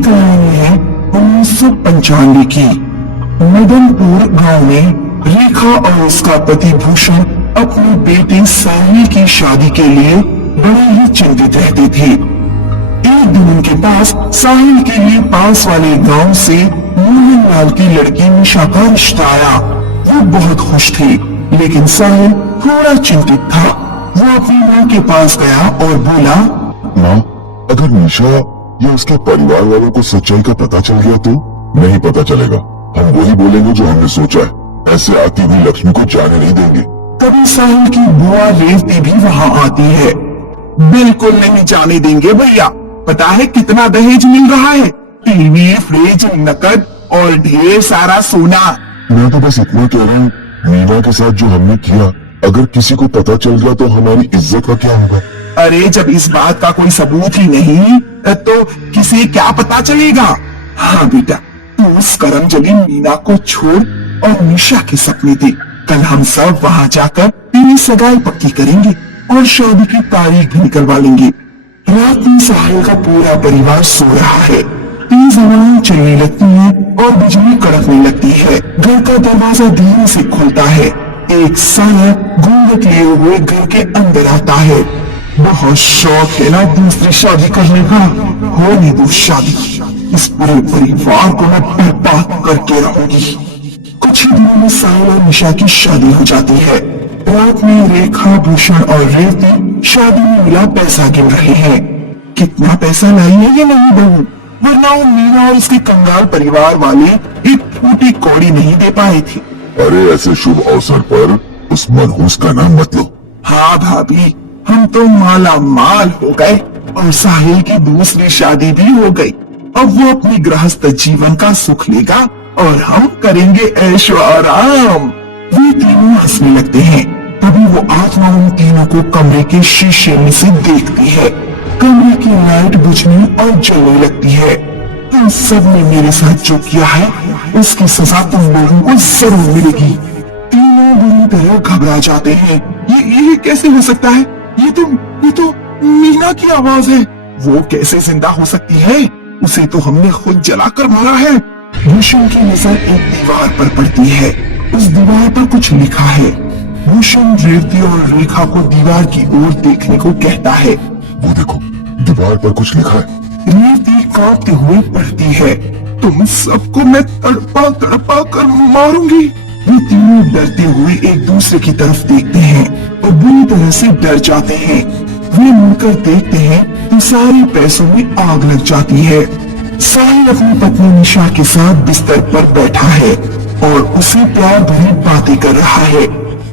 कहानी है 1995 की। मदनपुर गांव में रेखा और उसका पति भूषण अपने बेटे साहिल की शादी के लिए बड़े ही चिंतित रहते थे। एक दिन उनके पास साहिल के लिए पास वाले गांव से मोहन लाल की लड़की निशा का रिश्ता आया। वो बहुत खुश थे, लेकिन साहिल थोड़ा चिंतित था। वो अपनी माँ के पास गया और बोला, माँ, अगर निशा या उसके परिवार वालों को सच्चाई का पता चल गया तो? नहीं पता चलेगा, हम वही बोलेंगे जो हमने सोचा है। ऐसे आती हुई लक्ष्मी को जाने नहीं देंगे। तभी साहिल की बुआ रेवती भी वहाँ आती है। बिल्कुल नहीं जाने देंगे भैया, पता है कितना दहेज मिल रहा है? टीवी, फ्रिज, नकद और ढेर सारा सोना। मैं तो बस इतना कह रहा हूँ, मीना के साथ जो हमने किया, अगर किसी को पता चल गया तो हमारी इज्जत का क्या होगा? अरे जब इस बात का कोई सबूत ही नहीं तो किसे क्या पता चलेगा? हाँ बेटा, तू उस करमजली मीना को छोड़ और निशा के सपने देख। कल हम सब वहाँ जाकर तेरी सगाई पक्की करेंगे और शादी की तारीख भी निकलवा लेंगे। रात में साहिल का पूरा परिवार सो रहा है। तेज हवाएं चलने लगती है और बिजली कड़कने लगती है। घर का दरवाजा धीरे से खुलता है। एक साया घूंघट लिए हुए घर के अंदर आता है। बहुत शौक है ना दूसरी शादी करने का? होने दो शादी, इस पूरे परिवार को मैं बर्बाद करके रहूंगी। कुछ ही दिनों में साहिल और निशा की शादी हो जाती है। रात में रेखा, भूषण और रेवती शादी में मिला पैसा गिन रहे हैं। कितना पैसा लाई है ये नई बहू, वरना वो मीना और उसके कंगाल परिवार वाले एक फूटी कौड़ी नहीं दे पाए थे। अरे ऐसे शुभ अवसर पर उस मनहूस का नाम मत लो। हाँ भाभी, हम तो माला माल हो गए और साहिल की दूसरी शादी भी हो गई। अब वो अपने गृहस्थ जीवन का सुख लेगा और हम करेंगे ऐशो आराम। वे तीनों हंसने लगते हैं। तभी वो आत्मा उन तीनों को कमरे के शीशे में से देखती है। कमरे की लाइट बुझने और जलने लगती है। तुम सब ने मेरे साथ जो किया है उसकी सजा तुम लोगों को जरूर मिलेगी। तीनों बुरी तरह घबरा जाते हैं। ये कैसे हो सकता है? ये तो मीना की आवाज है। वो कैसे जिंदा हो सकती है? उसे तो हमने खुद जलाकर मारा है। भूषण की नजर एक दीवार पर पड़ती है। उस दीवार पर कुछ लिखा है। भूषण रेवती और रेखा को दीवार की ओर देखने को कहता है। वो देखो, दीवार पर कुछ लिखा है। रेवती कांपते हुए पढ़ती है, तुम सबको मैं तड़पा कर मारूंगी। वो तीनों डरते हुए एक दूसरे की तरफ देखते हैं और बुरी तरह से डर जाते हैं। वे मुड़कर देखते हैं तो सारे पैसों में आग लग जाती है। साहिल अपनी पत्नी निशा के साथ बिस्तर पर बैठा है और उसे प्यार भरी बातें कर रहा है।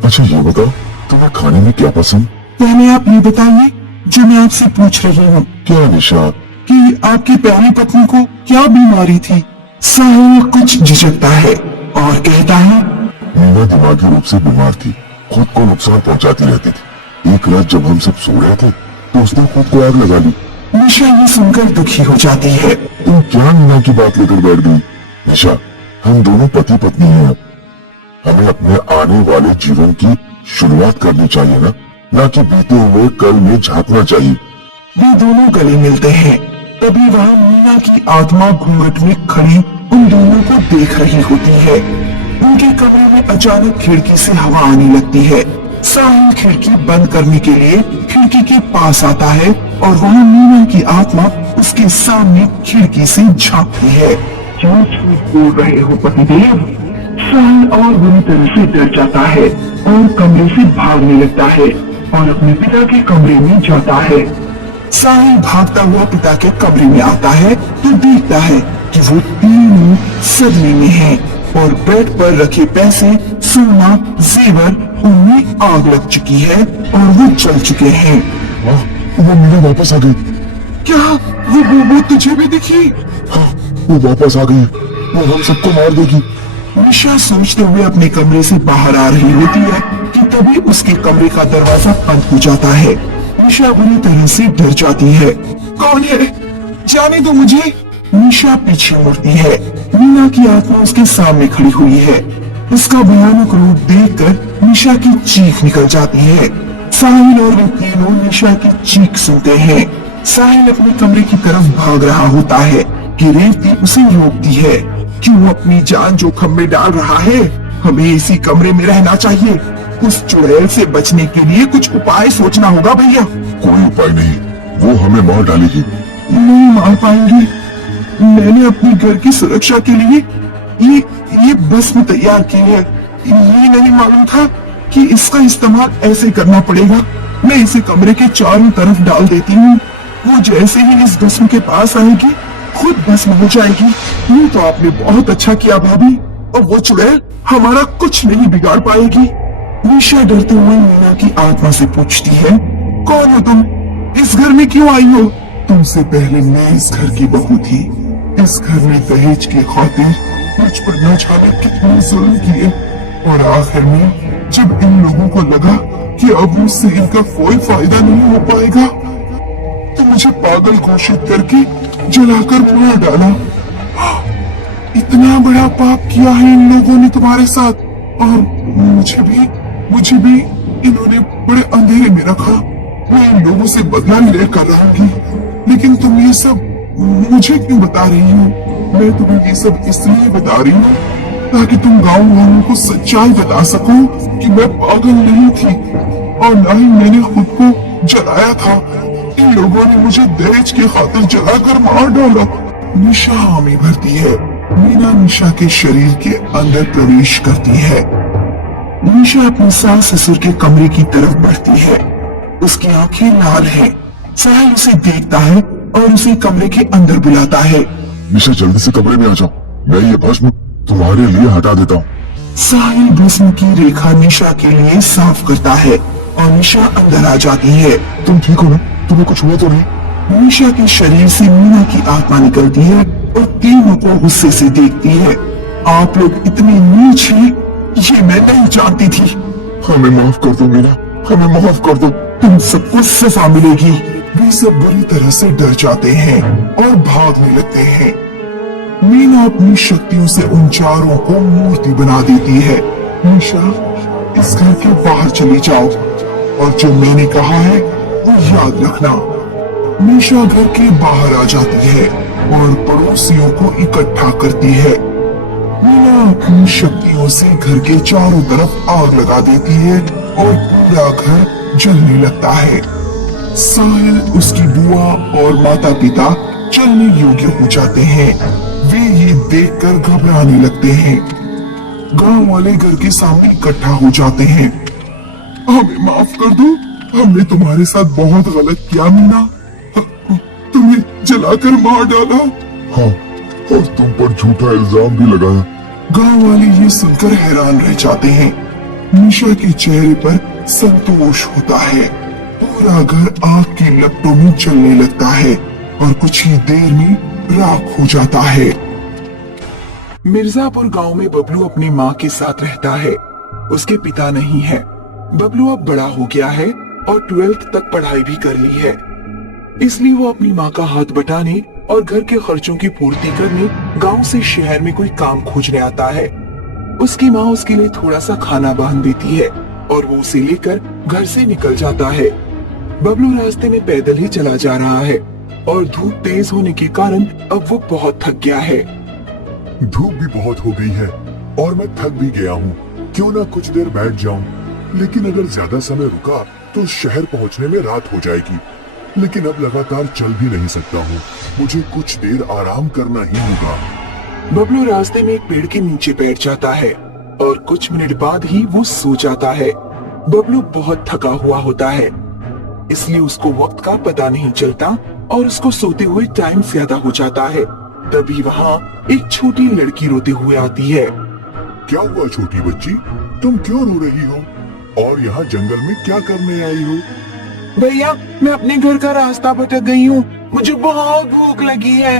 अच्छा ये बताओ, तुम्हें खाने में क्या पसंद? पहले आप ये बताइए जो मैं आपसे पूछ रही हूँ। क्या निशा? कि आपकी पहली पत्नी को क्या बीमारी थी? साहिल कुछ झिझकता है और कहता है, मीना दिमागी रूप से बीमार थी, खुद को नुकसान पहुंचाती रहती थी। एक रात जब हम सब सो रहे थे तो उसने खुद को आग लगा ली। निशा ये सुनकर दुखी हो जाती है। तुम क्या मीना की बात लेकर बैठ गई? निशा, हम दोनों पति पत्नी हैं। हमें अपने आने वाले जीवन की शुरुआत करनी चाहिए ना कि बीते हुए कल में झांकना चाहिए। वे दोनों गले मिलते हैं। तभी वहाँ मीना की आत्मा घूंघट में खड़ी उन दोनों को देख रही होती है। उनके कमरे में अचानक खिड़की से हवा आने लगती है। साहिल खिड़की बंद करने के लिए खिड़की के पास आता है और वहाँ मीना की आत्मा उसके सामने खिड़की से झांकती है। क्या झूठ बोल रहे हो पतिदेव? साहिल और बुरी तरह से डर जाता है और कमरे से भागने लगता है और अपने पिता के कमरे में जाता है। साहिल भागता हुआ पिता के कमरे में आता है तो देखता है कि वो तीनों सदमे में हैं और बेड पर रखे पैसे, सोना, जेवर, उनमें आग लग चुकी है और वो जल चुके हैं। वो मीना वापस आ गई। क्या वो तुझे भी दिखी? हाँ, वो वापस आ गई। वो हम सबको मार देगी। निशा सोचते हुए अपने कमरे से बाहर आ रही होती है कि तभी उसके कमरे का दरवाजा बंद हो जाता है। निशा बुरी तरह से डर जाती है। कौन है? जाने दो मुझे। निशा पीछे मुड़ती है। मीना की आत्मा उसके सामने खड़ी हुई है। उसका भयानक रूप देखकर निशा की चीख निकल जाती है। साहिल और वे तीनों निशा की चीख सुनते हैं। साहिल अपने कमरे की तरफ भाग रहा होता है। कि रेवती उसे रोकती है। क्यों अपनी जान जोखिम में डाल रहा है? हमें इसी कमरे में रहना चाहिए। उस चुड़ैल से बचने के लिए कुछ उपाय सोचना होगा भैया। कोई उपाय नहीं, वो हमें मार डालेगी। नहीं मार पाएंगे। मैंने अपने घर की सुरक्षा के लिए ये भस्म तैयार की है। ये नहीं मालूम था कि इसका इस्तेमाल ऐसे करना पड़ेगा। मैं इसे कमरे के चारों तरफ डाल देती हूँ। वो जैसे ही इस भस्म के पास आएगी खुद भस्म हो जाएगी। ये तो आपने बहुत अच्छा किया भाभी। और वो चुड़ैल हमारा कुछ नहीं बिगाड़ पाएगी। निशा डरते हुए मीना की आत्मा से पूछती है, कौन हो तुम? इस घर में क्यों आई हो? तुमसे पहले मैं इस घर की बहू थी। इस घर में दहेज की खातिर मुझ पर न जाने कितने जुल्म किए, और आखिर में जब इन लोगों को लगा कि अब मुझसे इनका कोई फायदा नहीं हो पाएगा, तो मुझे पागल घोषित करके जलाकर मार डाला। इतना बड़ा पाप किया है इन लोगों ने तुम्हारे साथ, और मुझे भी इन्होंने बड़े अंधेरे में रखा। मैं इन लोगों से बदला लेकर रहूंगी, लेकिन तुम ये सब मुझे क्यों बता रही हो? मैं तुम्हें ये सब इसलिए बता रही हूँ ताकि तुम गांव वालों को सच्चाई बता सको कि मैं पागल नहीं थी, और न ही मैंने खुद को जलाया था। इन लोगों ने मुझे दहेज की खातिर जलाकर मार डाला। निशा हामी भरती है। मीना निशा के शरीर के अंदर प्रवेश करती है। निशा अपने सास ससुर के कमरे की तरफ बढ़ती है। उसकी आंखें लाल हैं। साहिल उसे देखता है और उसे कमरे के अंदर बुलाता है। निशा जल्दी से कमरे में आ जाओ, मैं ये भस्म तुम्हारे लिए हटा देता हूँ। साहिल भस्म की रेखा निशा के लिए साफ करता है और निशा अंदर आ जाती है। तुम ठीक हो ना? तुम्हें कुछ हुआ तो नहीं? निशा के शरीर से मीना की आत्मा निकलती है और तीनों को गुस्से से देखती है। आप लोग इतने नीच हैं, ये मैं नहीं जानती थी। हमें माफ कर दो मीना, हमें माफ कर दो। तुम सबको सजा मिलेगी। वे सब बुरी तरह से डर जाते हैं और भागने लगते हैं। मीना अपनी शक्तियों से उन चारों को मूर्ति बना देती है। निशा, इस घर के बाहर चली जाओ, और जो मैंने कहा है वो याद रखना। निशा घर के बाहर आ जाती है और पड़ोसियों को इकट्ठा करती है। मीना अपनी शक्तियों से घर के चारों तरफ आग लगा देती है और पूरा घर जलने लगता है। साहिल, उसकी बुआ और माता पिता चलने योग्य हो जाते हैं। वे ये देखकर घबराने लगते हैं। गांव वाले घर के सामने इकट्ठा हो जाते हैं। हमें माफ कर दो, हमने तुम्हारे साथ बहुत गलत किया मीना। तुम्हें जलाकर मार डाला। हाँ, और तुम पर झूठा इल्जाम भी लगाया। गांव वाले ये सुनकर हैरान रह जाते हैं। निशा के चेहरे पर संतोष होता है। पूरा घर आग की लपटों में जलने लगता है और कुछ ही देर में राख हो जाता है। मिर्जापुर गांव में बबलू अपनी माँ के साथ रहता है। उसके पिता नहीं है। बबलू अब बड़ा हो गया है और 12th तक पढ़ाई भी कर ली है। इसलिए वो अपनी माँ का हाथ बटाने और घर के खर्चों की पूर्ति करने गांव से शहर में कोई काम खोजने आता है। उसकी माँ उसके लिए थोड़ा सा खाना बांध देती है और वो उसे लेकर घर से निकल जाता है। बबलू रास्ते में पैदल ही चला जा रहा है और धूप तेज होने के कारण अब वो बहुत थक गया है। धूप भी बहुत हो गई है और मैं थक भी गया हूँ। क्यों ना कुछ देर बैठ जाऊँ, लेकिन अगर ज्यादा समय रुका तो शहर पहुँचने में रात हो जाएगी। लेकिन अब लगातार चल भी नहीं सकता हूँ, मुझे कुछ देर आराम करना ही होगा। बबलू रास्ते में एक पेड़ के नीचे बैठ जाता है और कुछ मिनट बाद ही वो सो जाता है। बबलू बहुत थका हुआ होता है, इसलिए उसको वक्त का पता नहीं चलता और उसको सोते हुए टाइम ज्यादा हो जाता है। तभी वहाँ एक छोटी लड़की रोते हुए आती है। क्या हुआ छोटी बच्ची, तुम क्यों रो रही हो? और यहाँ जंगल में क्या करने आई हो? भैया, मैं अपने घर का रास्ता भटक गई हूँ। मुझे बहुत भूख लगी है।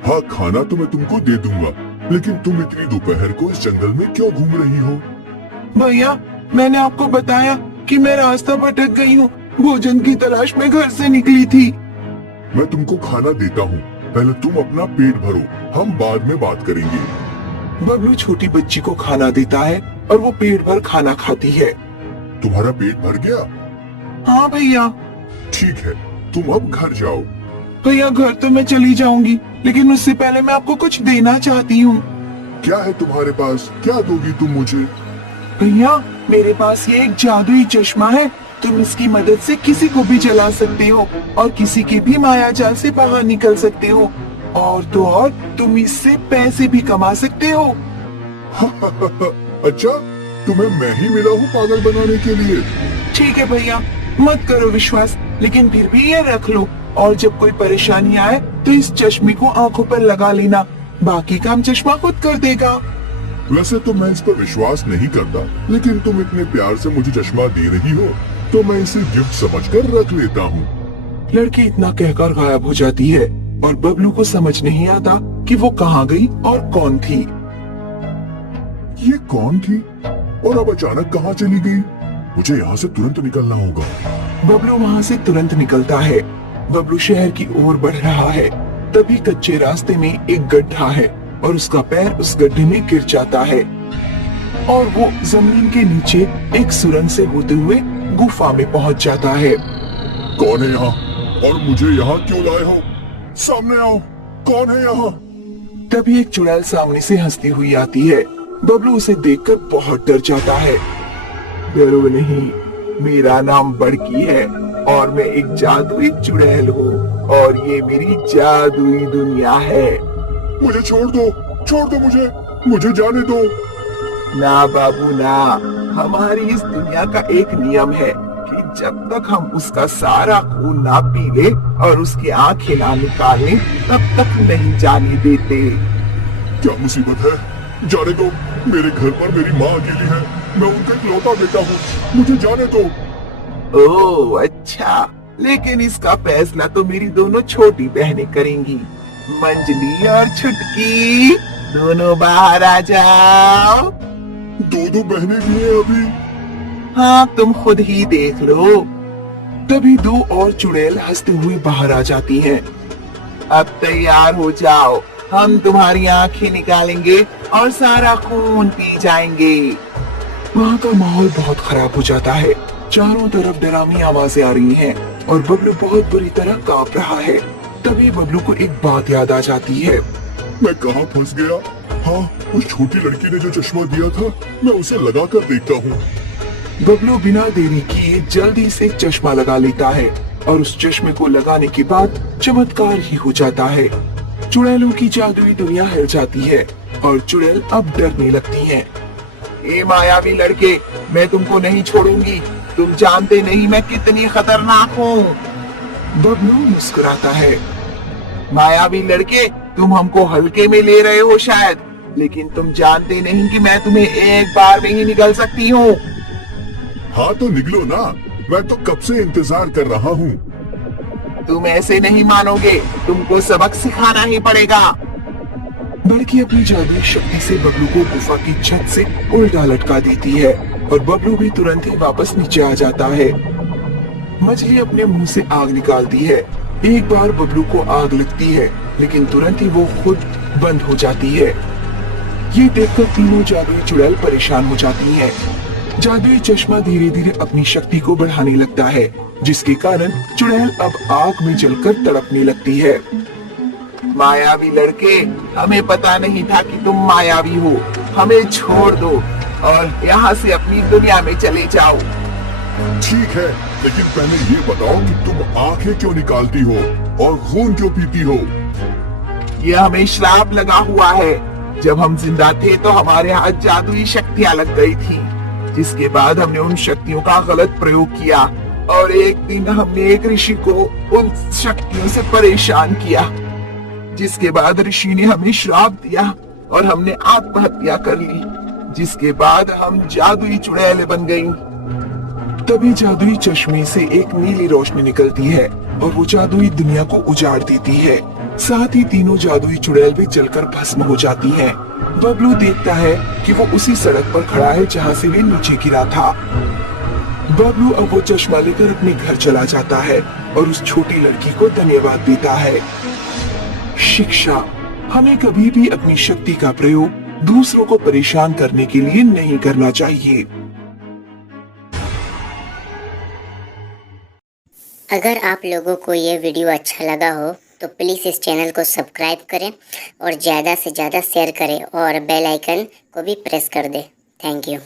हाँ, खाना तो मैं तुमको दे दूंगा, लेकिन तुम इतनी दोपहर को इस जंगल में क्यों घूम रही हो? भैया, मैंने आपको बताया कि मैं रास्ता भटक गई हूँ। भोजन की तलाश में घर से निकली थी। मैं तुमको खाना देता हूँ, पहले तुम अपना पेट भरो, हम बाद में बात करेंगे। बबलू छोटी बच्ची को खाना देता है और वो पेट भर खाना खाती है। तुम्हारा पेट भर गया? हाँ भैया। ठीक है, तुम अब घर जाओ। भैया घर तो मैं चली जाऊंगी, लेकिन उससे पहले मैं आपको कुछ देना चाहती हूँ। क्या है तुम्हारे पास? क्या दोगी तुम मुझे? भैया मेरे पास ये एक जादुई चश्मा है। तुम इसकी मदद से किसी को भी जला सकते हो और किसी के भी माया जाल से बाहर निकल सकते हो। और तो और तुम इससे पैसे भी कमा सकते हो। अच्छा, तुम्हें मैं ही मिला हूँ पागल बनाने के लिए? ठीक है भैया, मत करो विश्वास, लेकिन फिर भी ये रख लो। और जब कोई परेशानी आए तो इस चश्मे को आंखों पर लगा लेना, बाकी काम चश्मा खुद कर देगा। वैसे तो मैं इस पर विश्वास नहीं करता, लेकिन तुम इतने प्यार से मुझे चश्मा दे रही हो तो मैं इसे गिफ्ट समझकर रख लेता हूँ। लड़की इतना कहकर गायब हो जाती है और बबलू को समझ नहीं आता कि वो कहाँ गई और कौन थी। ये कौन थी और अब अचानक कहाँ चली गई? मुझे यहाँ से तुरंत निकलना होगा। बबलू वहाँ से तुरंत निकलता है। बबलू शहर की ओर बढ़ रहा है। तभी कच्चे रास्ते में एक गड्ढा है और उसका पैर उस गड्ढे में गिर जाता है और वो जमीन के नीचे एक सुरंग से होते हुए गुफा में पहुंच जाता है। कौन है यहाँ और मुझे यहाँ क्यों लाए हो? सामने आओ, कौन है यहाँ? तभी एक चुड़ैल सामने से हंसती हुई आती है। बबलू उसे देखकर बहुत डर जाता है। डरो नहीं, मेरा नाम बड़की है और मैं एक जादुई चुड़ैल हूँ और ये मेरी जादुई दुनिया है। मुझे छोड़ दो मुझे जाने दो। ना बाबू ना, हमारी इस दुनिया का एक नियम है कि जब तक हम उसका सारा खून ना पी ले और उसकी आंखें ना निकाल लें, तब तक नहीं जाने देते। क्या मुसीबत है? जाने दो, मेरे घर पर मेरी माँ अकेली है, मैं उनका इकलौता बेटा हूँ, मुझे जाने दो। ओह अच्छा, लेकिन इसका फैसला तो मेरी दोनों छोटी बहनें करेंगी। मंजली और छुटकी, दोनों बाहर आ जाओ। दो बहनें भी हैं अभी? हाँ, तुम खुद ही देख लो। तभी दो और चुड़ैल हंसते हुए बाहर आ जाती हैं। अब तैयार हो जाओ, हम तुम्हारी आंखें निकालेंगे और सारा खून पी जाएंगे। वहाँ का माहौल बहुत खराब हो जाता है। चारों तरफ डरावनी आवाजें आ रही हैं और बबलू बहुत बुरी तरह कांप रहा है। तभी बबलू को एक बात याद आ जाती है। मैं कहाँ फंस गया? हाँ, उस छोटी लड़की ने जो चश्मा दिया था, मैं उसे लगा कर देखता हूँ। बबलू बिना देरी किए जल्दी से चश्मा लगा लेता है और उस चश्मे को लगाने के बाद चमत्कार ही हो जाता है। चुड़ैलों की जादुई दुनिया हिल जाती है और चुड़ैल अब डरने लगती हैं। ए मायावी लड़के, मैं तुमको नहीं छोड़ूंगी, तुम जानते नहीं मैं कितनी खतरनाक हूँ। बबलू मुस्कुराता है। मायावी लड़के, तुम हमको हल्के में ले रहे हो शायद, लेकिन तुम जानते नहीं कि मैं तुम्हें एक बार में ही निकल सकती हूँ। हाँ तो निकलो ना, मैं तो कब से इंतजार कर रहा हूँ। तुम ऐसे नहीं मानोगे, तुमको सबक सिखाना ही पड़ेगा। बड़की अपनी जादुई शक्ति से बबलू को गुफा की छत से उल्टा लटका देती है और बबलू भी तुरंत ही वापस नीचे आ जाता है। मछली अपने मुंह से आग निकालती है। एक बार बबलू को आग लगती है, लेकिन तुरंत ही वो खुद बंद हो जाती है। ये देखकर तीनों जादुई चुड़ैल परेशान हो जाती हैं। जादुई चश्मा धीरे धीरे अपनी शक्ति को बढ़ाने लगता है, जिसके कारण चुड़ैल अब आग में जलकर तड़पने लगती है। मायावी लड़के, हमें पता नहीं था कि तुम मायावी हो, हमें छोड़ दो और यहाँ से अपनी दुनिया में चले जाओ। ठीक है, लेकिन पहले ये बताओ कि तुम आंखें क्यों निकालती हो और खून क्यों पीती हो? ये हमें श्राप लगा हुआ है। जब हम जिंदा थे तो हमारे हाथ जादुई शक्तियाँ लग गई थी, जिसके बाद हमने उन शक्तियों का गलत प्रयोग किया और एक दिन हमने एक ऋषि को उन शक्तियों से परेशान किया, जिसके बाद ऋषि ने हमें श्राप दिया और हमने आत्महत्या कर ली, जिसके बाद हम जादुई चुड़ैलें बन गईं। तभी जादुई चश्मे से एक नीली रोशनी निकलती है और वो जादुई दुनिया को उजाड़ देती है। साथ ही तीनों जादुई चुड़ैल भी जलकर भस्म हो जाती हैं। बबलू देखता है कि वो उसी सड़क पर खड़ा है जहाँ से वे नीचे गिरा था। बबलू अब वो चश्मा लेकर अपने घर चला जाता है और उस छोटी लड़की को धन्यवाद देता है। शिक्षा, हमें कभी भी अपनी शक्ति का प्रयोग दूसरों को परेशान करने के लिए नहीं करना चाहिए। अगर आप लोगों को ये वीडियो अच्छा लगा हो तो प्लीज़ इस चैनल को सब्सक्राइब करें और ज़्यादा से ज़्यादा शेयर करें और बेल आइकन को भी प्रेस कर दें। Thank you.